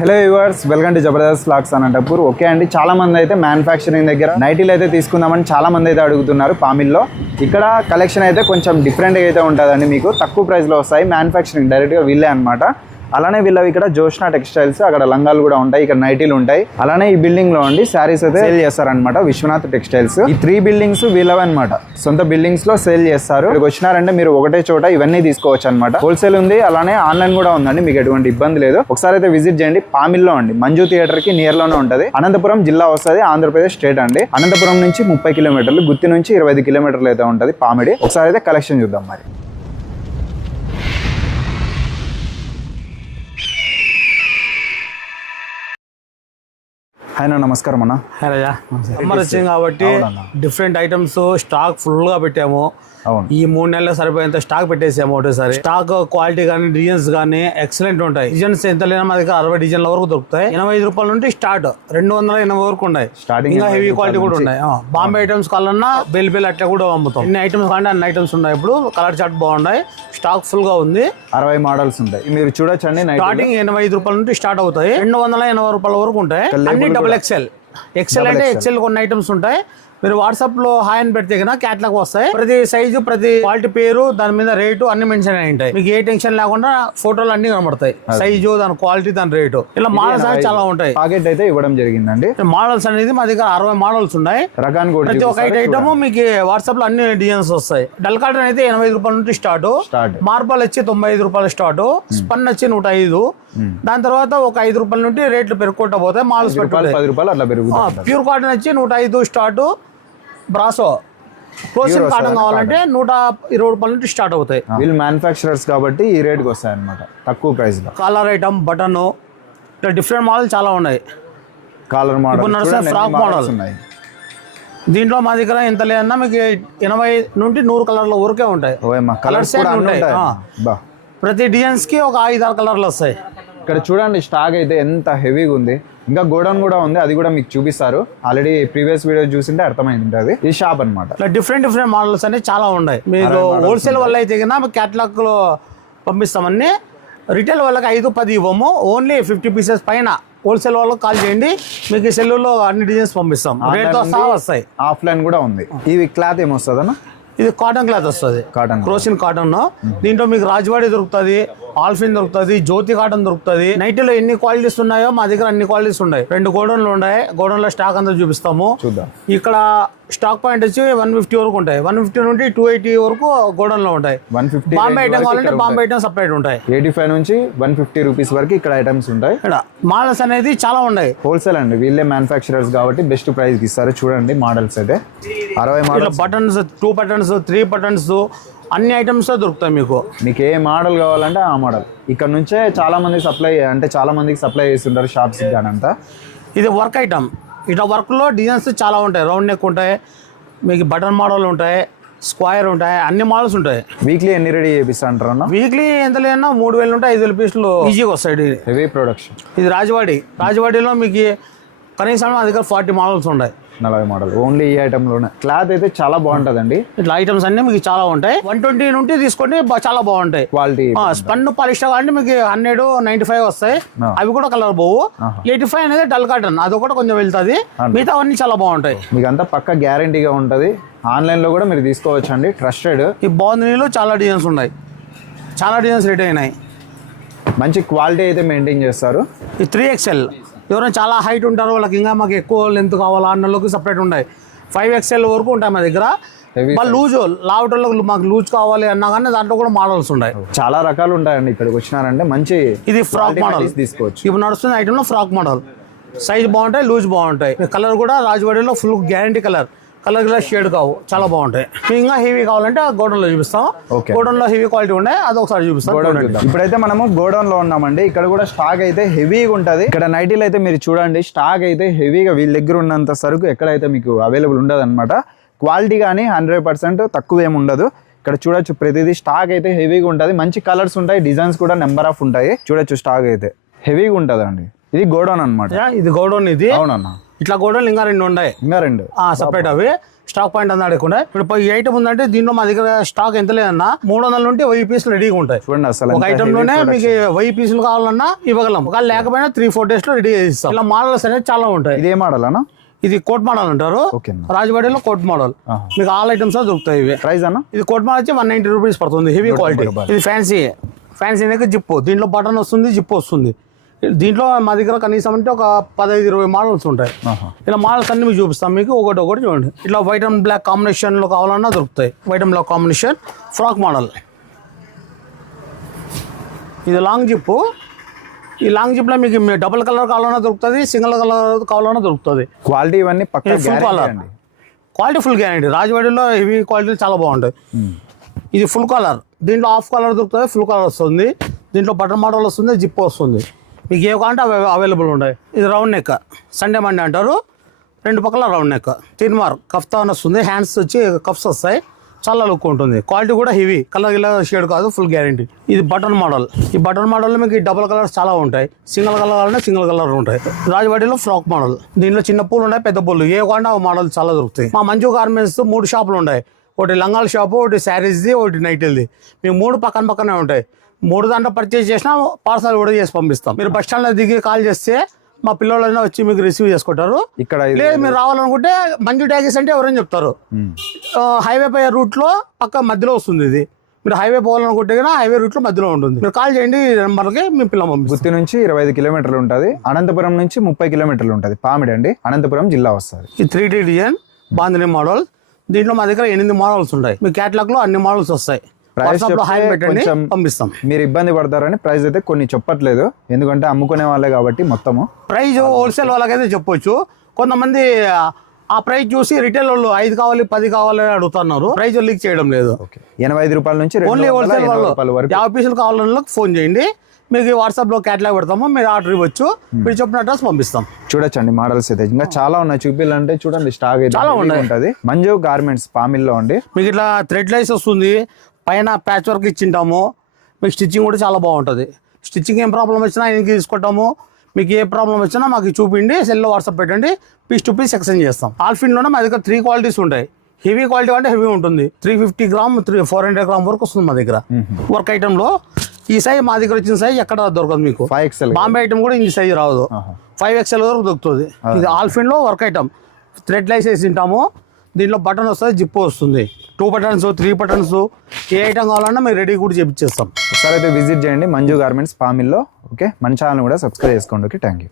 Hello viewers, welcome to Jabardasth vlogs Anantapur. Okay అండి, చాలా మంది అయితే మ్యానుఫ్యాక్చరింగ్ దగ్గర నైటీలు అయితే తీసుకుందామని చాలా మంది అయితే అడుగుతున్నారు. పామిల్లో ఇక్కడ కలెక్షన్ అయితే కొంచెం డిఫరెంట్గా అయితే ఉంటుందండి. మీకు తక్కువ ప్రైస్లో వస్తాయి. మ్యానుఫ్యాక్చరింగ్ డైరెక్ట్గా వీళ్ళే అనమాట. అలానే వీళ్ళవి ఇక్కడ జోష్నా టెక్స్టైల్స్, అక్కడ లంగాలు కూడా ఉంటాయి, ఇక్కడ నైటీలు ఉంటాయి. అలానే ఈ బిల్డింగ్ లో అండి శారీస్ అయితే సేల్ చేస్తారనమాట. విశ్వనాథ్ టెక్స్టైల్స్. ఈ 3 బిల్డింగ్స్ వీళ్ళవే అనమాట. సొంత బిల్డింగ్స్ లో సేల్ చేస్తారు. ఇక్కడికి వచ్చినారంటే మీరు ఒకటే చోట ఇవన్నీ తీసుకోవచ్చు అనమాట. హోల్సేల్ ఉంది, అలానే ఆన్లైన్ కూడా ఉందండి. మీకు ఎటువంటి ఇబ్బంది లేదు. ఒకసారి అయితే విజిట్ చేయండి. పామిల్లో అండి, మంజు థియేటర్ కి నియర్ లోనే ఉంటది. అనంతపురం జిల్లా వస్తుంది, ఆంధ్రప్రదేశ్ స్టేట్ అండి. అనంతపురం నుంచి 30 కిలోమీటర్లు, గుత్తి నుంచి 25 కిలోమీటర్లు అయితే ఉంటది పామిడి. ఒకసారి అయితే కలెక్షన్ చూద్దాం మరి. హాయ్, నమస్కారం అన్న. హాయ్ రాజా. సమ్మర్ వచ్చింది కాబట్టి డిఫరెంట్ ఐటమ్స్ స్టాక్ ఫుల్ గా పెట్టాము. ఈ 3 నెలలు సరిపోయేంత స్టాక్ పెట్టేసాము ఒకటేసారి. స్టాక్ క్వాలిటీ కానీ డిజైన్స్ కానీ ఎక్సలెంట్ ఉంటాయి. డిజైన్స్ ఎంత లేనా మా దగ్గర 60 డిజైన్ల వరకు దొరుకుతాయి. 85 రూపాయల నుండి స్టార్ట్ 280 వరకు ఉన్నాయి. ఇంకా హెవీ క్వాలిటీ కూడా ఉన్నాయి. బాంబే ఐటమ్స్ కావాలన్నా బెల్ అట్లా కూడా అమ్ముతాం. ఎన్ని ఐటమ్స్ కానీ అన్ని ఐటమ్స్ ఉన్నాయి. ఇప్పుడు కలర్ చార్ట్ బాగున్నాయి. స్టాక్ ఫుల్ గా ఉంది. 60 మోడల్స్ ఉంటాయి. మీరు చూడొచ్చండి. స్టార్టింగ్ 85 రూపాయల నుండి స్టార్ట్ అవుతాయి. 280 రూపాయల వరకు ఉంటాయి. అన్ని డబుల్ ఎక్స్ఎల్. ఎక్సెల్ అంటే ఎక్సెల్ కొన్ని ఐటమ్స్ ఉంటాయి. మీరు వాట్సాప్ లో హాయ్ అని పెడితే కదా క్యాట్లాగ్ వస్తాయి. ప్రతి సైజు, ప్రతి క్వాలిటీ పేరు, దాని మీద రేటు అన్ని మెన్షన్ అయి ఉంటాయి. మీకు ఏ టెన్షన్ లేకుండా ఫోటోలు అన్ని కనబడతాయి. సైజు, దాని క్వాలిటీ, దాని రేటు, ఇలా మోడల్స్ అనేది చాలా ఉంటాయి. పాకెట్ అయితే ఇవ్వడం జరిగిందండి. మోడల్స్ అనేది మా దగ్గర 60 మోడల్స్ ఉన్నాయి. ప్రతి ఒక్క ఐటమ్ మీకు వాట్సాప్ లో అన్ని డిజైన్స్ వస్తాయి. డల్ కాటన్ అయితే 85 రూపాయల నుంచి స్టార్ట్. మార్బల్ వచ్చి 95 రూపాయలు స్టార్ట్. స్పన్ వచ్చి 105. దాని తర్వాత ఒక 5 రూపాయల నుండి రేట్లు పెరుగుకుంటా పోతాయి. మాల్స్ 10 రూపాయలు అట్లా పెరుగుతుంది. ప్యూర్ కాటన్ వచ్చి 105 స్టార్ట్. బ్రాసో క్రోసిన్ కాటన్ కావాలంటే 120 రూపాయల నుంచి స్టార్ట్ అవుతాయి. వీళ్ళు మ్యానుఫ్యాక్చరర్స్ కాబట్టి ఈ రేట్కి వస్తాయి అనమాట, తక్కువ ప్రైస్ లో. కాలర్ ఐటమ్, బటన్, ఇట్లా డిఫరెంట్ మోడల్ చాలా ఉన్నాయి. కాలర్ మోడల్, ఫ్రాక్ మోడల్ ఉన్నాయి. దీంట్లో మా దగ్గర ఎంత లేదన్నా మీకు 80 నుండి 100 కలర్ల వరకే ఉంటాయి. కలర్స్ ఉంటాయి. ప్రతి డిజైన్స్ కి ఒక 5-6 కలర్లు వస్తాయి. ఇక్కడ చూడండి, స్టాక్ అయితే ఎంత హెవీగా ఉంది. ఇంకా గోడౌన్ కూడా ఉంది, అది కూడా మీకు చూపిస్తారు. ఆల్రెడీ ప్రీవియస్ వీడియో చూసింటే అర్థమైంది ఉంటుంది. ఈ షాప్ అనమాట. డిఫరెంట్ మోడల్స్ అనేవి చాలా ఉన్నాయి. మీకు హోల్సేల్ వల్ల అయితే కన్నా క్యాటలాగ్ లో పంపిస్తామని. రిటైల్ వాళ్ళకి 5-10 ఇవ్వము. ఓన్లీ 50 పీసెస్ పైన హోల్సేల్ వాళ్ళకి కాల్ చేయండి. మీకు సెల్లులో అన్ని డిజైన్స్ పంపిస్తాం. రేట్తో సహా వస్తాయి. ఆఫ్లైన్ కూడా ఉంది. ఇవి క్లాత్ ఏమొస్తుంది అన్న? ఇది కాటన్ క్లాత్ వస్తుంది. Crocin cotton. దీంట్లో మీకు రాజవాడి దొరుకుతుంది, ఆల్ఫిన్ దొరుకుతుంది, జ్యోతి కాటన్ దొరుకుతుంది. నైటీలో ఎన్ని క్వాలిటీస్ ఉన్నాయో మా దగ్గర అన్ని క్వాలిటీస్ ఉన్నాయి. 2 గోడౌన్లు ఉన్నాయి. గోడౌన్ లో స్టాక్ అంతా చూపిస్తాము. ఇక్కడ స్టాక్ పాయింట్ వచ్చి 150 వరకు ఉంటాయి. 150 నుండి 280 వరకు గోడౌన్ లో ఉంటాయి. 150 బాంబే ఐటమ్ కావాలంటే బాంబే ఐటమ్ సపరేట్ ఉంటాయి. 85 నుంచి 150 రూపీస్ వరకు ఇక్కడ ఐటమ్స్ ఉంటాయి. ఇక్కడ మోడల్స్ అనేది చాలా ఉన్నాయి. హోల్సేల్ అండి, వీళ్ళే మ్యానుఫ్యాక్చరర్స్ కాబట్టి బెస్ట్ ప్రైస్ కి ఇస్తారు. చూడండి మోడల్స్ అయితే 60 మోడల్స్. బటన్స్, 2 బటన్స్, 3 బటన్స్ అన్ని ఐటమ్స్ దొరుకుతాయి. మీకు ఏ మోడల్ కావాలంటే ఆ మోడల్. ఇక్కడ నుంచే చాలా మంది చాలా మందికి సప్లై చేస్తుంటారు షాప్స్ అంతా. ఇది వర్క్ ఐటమ్. ఇట్లా వర్క్ లో డిజైన్స్ చాలా ఉంటాయి. రౌండ్ నెక్ ఉంటాయి, మీకు బటన్ మోడల్ ఉంటాయి, స్క్వైర్ ఉంటాయి, అన్ని మోడల్స్ ఉంటాయి. వీక్లీ ఎన్ని రెడీ చేపిస్తాంటారు అన్న? వీక్లీ ఎంత లేదన్నా 3000 ఉంటాయి. 5000 పీసులు ఈజీగా వస్తాయి. Heavy production. ఇది రాజవాడిలో మీకు కనీసం మా దగ్గర 40 మోడల్స్ ఉంటాయి. 40 మోడల్ ఓన్లీ ఈ ఐటమ్ లోనే. క్లాత్ అయితే చాలా బాగుంటదండి. ఇట్లా ఐటమ్స్ అన్ని మీకు చాలా ఉంటాయి. 120 నుండి తీసుకుంటే చాలా బాగుంటాయి. క్వాలిటీ స్పన్ పాలిస్టర్ అంటే మీకు 195 వస్తాయి. అవి కూడా కలర్ పోవు. 85 అనేది డల్ కాటన్, అది కూడా కొంచెం వెళ్తుంది. మిగతా అన్ని చాలా బాగుంటాయి. మీకు అంతా పక్క గ్యారంటీగా ఉంటది. ఆన్లైన్ లో కూడా మీరు తీసుకోవచ్చు అండి, ట్రస్టెడ్. ఈ బాగుందిలో చాలా డిజైన్స్ ఉన్నాయి. చాలా డిజైన్స్ రెడీ అయినాయి. మంచి క్వాలిటీ అయితే మెయింటైన్ చేస్తారు. ఈ 3XL ఎవరైనా చాలా హైట్ ఉంటారో వాళ్ళకి ఇంకా మాకు ఎక్కువ లెంత్ కావాలా అన్నలోకి సపరేట్ ఉంటాయి. 5XL వరకు ఉంటాయి మా దగ్గర. లూజ్ లావటోళ్ళకి మాకు లూజ్ కావాలి అన్నా కానీ దాంట్లో కూడా మోడల్స్ ఉంటాయి. చాలా రకాలు ఉంటాయండి. ఇక్కడికి వచ్చినారంటే మంచి. ఇది ఫ్రాక్ మోడల్ తీసుకోవచ్చు. ఇప్పుడు నడుస్తున్న ఐటమ్ లో ఫ్రాక్ మోడల్. సైజ్ బాగుంటాయి, లూజ్ బాగుంటాయి. కలర్ కూడా రాజవాడిలో ఫుల్ గ్యారంటీ కలర్ షేడ్ కావు, చాలా బాగుంటాయి. ఇంకా హెవీ కావాలంటే గోడౌన్ లో చూపిస్తాం. గోడౌన్ లో హెవీ క్వాలిటీ ఉన్నాయి, అది ఒకసారి చూపిస్తాం. ఇప్పుడైతే మనము గోడౌన్ లో ఉన్నామండి. ఇక్కడ కూడా స్టాక్ అయితే హెవీగా ఉంటది. ఇక్కడ నైటీలు అయితే మీరు చూడండి, స్టాక్ అయితే హెవీగా వీళ్ళ దగ్గర ఉన్నంత సరుకు ఎక్కడైతే మీకు అవైలబుల్ ఉండదు అనమాట. క్వాలిటీ కానీ 100% తక్కువ ఏమి ఉండదు. ఇక్కడ చూడొచ్చు, ప్రతిదీ స్టాక్ అయితే హెవీగా ఉంటుంది. మంచి కలర్స్ ఉంటాయి, డిజైన్స్ కూడా నెంబర్ ఆఫ్ ఉంటాయి. చూడొచ్చు, స్టాక్ అయితే హెవీగా ఉంటుంది అండి. ఇది గోడౌన్ అనమాట. ఇది గోడౌన్. ఇది అవునన్నా. ఇట్లా గోడౌన్ ఇంకా 2 ఉన్నాయి. ఇంకా 2 సపరేట్. అవి స్టాక్ పాయింట్ అంతా అడగకుండా ఇప్పుడు ఈ ఐటమ్ ఉందంటే దీంట్లో మా దగ్గర స్టాక్ ఎంత లేదన్నా 300 నుండి 1000 పీసులు రెడీగా ఉంటాయి. చూడండి అసలు ఒక ఐటమ్ లోనే మీకు 1000 పీసులు కావాలన్నా ఇవ్వగలం. ఒకవేళ లేకపోయినా 3-4 డేస్ లో రెడీ చేస్తాం. ఇలా మోడల్స్ అనేది చాలా ఉంటాయి. ఇదే మోడల్ అన్న? ఇది కోట్ మోడల్ అంటారు. రాజవాడీలో కోట్ మోడల్ మీకు ఆల్ ఐటమ్స్ దొరుకుతాయి. ఇవి ప్రైస్ అన్న? ఇది కోట్ మోడల్ వచ్చి 190 రూపీస్ పడుతుంది. Heavy quality. ఇది ఫ్యాన్సీ అనేది జిప్. దీంట్లో బటన్ వస్తుంది, జిప్ వస్తుంది. దీంట్లో మా దగ్గర కనీసం అంటే ఒక 15-20 మోడల్స్ ఉంటాయి. ఇలా మోడల్స్ అన్ని మీకు చూపిస్తాం. మీకు ఒకటి చూడండి. ఇట్లా వైట్ అండ్ బ్లాక్ కాంబినేషన్ లో కావాలన్నా దొరుకుతాయి. White and black combination frock model. ఇది లాంగ్ జిప్. ఈ లాంగ్ జిప్ లో మీకు డబుల్ కలర్ కావాలన్నా దొరుకుతుంది, సింగిల్ కలర్ కావాలన్నా దొరుకుతుంది. క్వాలిటీ ఇవన్నీ పక్కా full colour. Quality full guarantee. రాజవాడీలో హెవీ క్వాలిటీ చాలా బాగుంటాయి. ఇది ఫుల్ కలర్. దీంట్లో హాఫ్ కలర్ దొరుకుతుంది, ఫుల్ కలర్ వస్తుంది. దీంట్లో బటన్ మోడల్ వస్తుంది, జిప్ వస్తుంది. మీకు ఏ కావాలంటే అవి అవైలబుల్ ఉన్నాయి. ఇది రౌండ్ నెక్, సండే మండే అంటారు. 2 పక్కల రౌండ్ నెక్, తిన్ మార్క్ కఫ్తాన్ వస్తుంది. హ్యాండ్స్ వచ్చి కఫ్స్ వస్తాయి. చాలా లుక్ ఉంటుంది. క్వాలిటీ కూడా హెవీ. కలర్ ఇలా షేడ్ కాదు, ఫుల్ గ్యారెంటీ. ఇది బటన్ మోడల్. ఈ బటన్ మోడల్లో మీకు డబుల్ కలర్స్ చాలా ఉంటాయి. సింగిల్ కలర్ కావాలంటే సింగిల్ కలర్ ఉంటాయి. రాజవాడీలో ఫ్రాక్ మోడల్. దీంట్లో చిన్న పూలు ఉన్నాయి, పెద్ద పూలు. ఏ కావాలంటే ఆ మోడల్ చాలా దొరుకుతాయి. మా మంజు గార్మెంట్స్ 3 షాపులు ఉన్నాయి. ఒకటి లంగాల షాపు, ఒకటి శారీస్ది, ఒకటి నైటీల్ది. మీకు 3 పక్కనే ఉంటాయి. 3 దాంట్లో పర్చేజ్ చేసినా పార్సల్ కూడా చేసి పంపిస్తాం. మీరు బస్ స్టాండ్ లో దిగి కాల్ చేస్తే మా పిల్లలైనా వచ్చి మీకు రిసీవ్ చేసుకుంటారు. ఇక్కడ లేదు మీరు రావాలనుకుంటే మంజు ట్యాగీస్ అంటే ఎవరైనా చెప్తారు. హైవే పై రూట్ లో పక్క మధ్యలో వస్తుంది. ఇది మీరు హైవే పోవాలనుకుంటే కన్నా హైవే రూట్ లో మధ్యలో ఉంటుంది. మీరు కాల్ చేయండి నెంబర్కి, మీ పిల్లలు పంపిస్తాం. గుత్తి నుంచి 25 కిలోమీటర్లు ఉంటుంది. అనంతపురం నుంచి 30 కిలోమీటర్లు ఉంటుంది. పామిడి అండి, అనంతపురం జిల్లా వస్తుంది. ఈ 3D డిజైన్ బాందిని మోడల్. దీంట్లో మా దగ్గర 8 మోడల్స్ ఉంటాయి. మీ క్యాటలాగ్ లో అన్ని మోడల్స్ వస్తాయి. పంపిస్తాం. మీరు ఇబ్బంది పడతారని ప్రైస్ అయితే కొన్ని చెప్పట్లేదు, ఎందుకంటే అమ్ముకునే వాళ్ళే కాబట్టి. మొత్తము ప్రైస్ హోల్సేల్ వాళ్ళకైతే చెప్పొచ్చు. కొంతమంది ఆ ప్రైస్ చూసి రిటైల్ వాళ్ళు 5 కావాలి 10 కావాలి అని అడుగుతున్నారు. ప్రైస్ లీక్ చేయడం లేదు. 85 రూపాయల నుంచి ఓన్లీ హోల్సేల్ వాళ్ళు 50 పీసులు కావాలన్నా ఫోన్ చేయండి. మీకు వాట్సాప్ లో క్యాటలాగ్ పెడతాము. మీరు ఆర్డర్ ఇవ్వచ్చు. మీరు చెప్పిన అడ్రస్ పంపిస్తాం. చూడొచ్చండి మోడల్స్ అయితే ఇంకా చాలా ఉన్నాయి. చూపిల్లంటే చూడండి, స్టాక్ అయితే చాలా ఉంటుంది. మంజు గార్మెంట్స్ పామిల్లో అండి. మీకు ఇట్లా థ్రెడ్ లైస్ వస్తుంది. పైన ప్యాచ్ వర్క్ ఇచ్చింటాము. మీకు స్టిచ్చింగ్ కూడా చాలా బాగుంటుంది. స్టిచ్చింగ్ ఏం ప్రాబ్లం వచ్చినా ఇంటికి తీసుకుంటాము. మీకు ఏ ప్రాబ్లం వచ్చినా మాకు చూపిండి, సెల్లో వాట్సాప్ పెట్టండి. పీస్ టు పీస్ ఎక్స్చేంజ్ చేస్తాం. ఆల్ఫిన్లోనే మా దగ్గర 3 క్వాలిటీస్ ఉంటాయి. హెవీ క్వాలిటీ అంటే హెవీ ఉంటుంది. 350 గ్రామ్ 400 గ్రామ్ వరకు వస్తుంది మా దగ్గర. వర్క్ ఐటమ్ లో ఈ సైజ్ మా దగ్గర వచ్చిన సైజ్ ఎక్కడ దొరకదు మీకు. 5XL బాంబే ఐటమ్ కూడా ఈ సైజ్ రాదు. 5XL వరకు దొరుకుతుంది. ఇది ఆల్ఫిన్ లో వర్క్ ఐటమ్. థ్రెడ్ లైస్ వేసి తింటాము. దీంట్లో బటన్ వస్తుంది, జిప్ వస్తుంది. 2 బటన్స్ 3 బటన్స్ ఏ ఐటమ్ కావాలన్నా మేము రెడీ కూడా చేపిస్తాం. ఒకసారి అయితే విజిట్ చేయండి మంజు గార్మెంట్స్ పామిల్లో. ఓకే, మన ఛానల్ కూడా సబ్స్క్రైబ్ చేసుకోండి. Okay, thank you.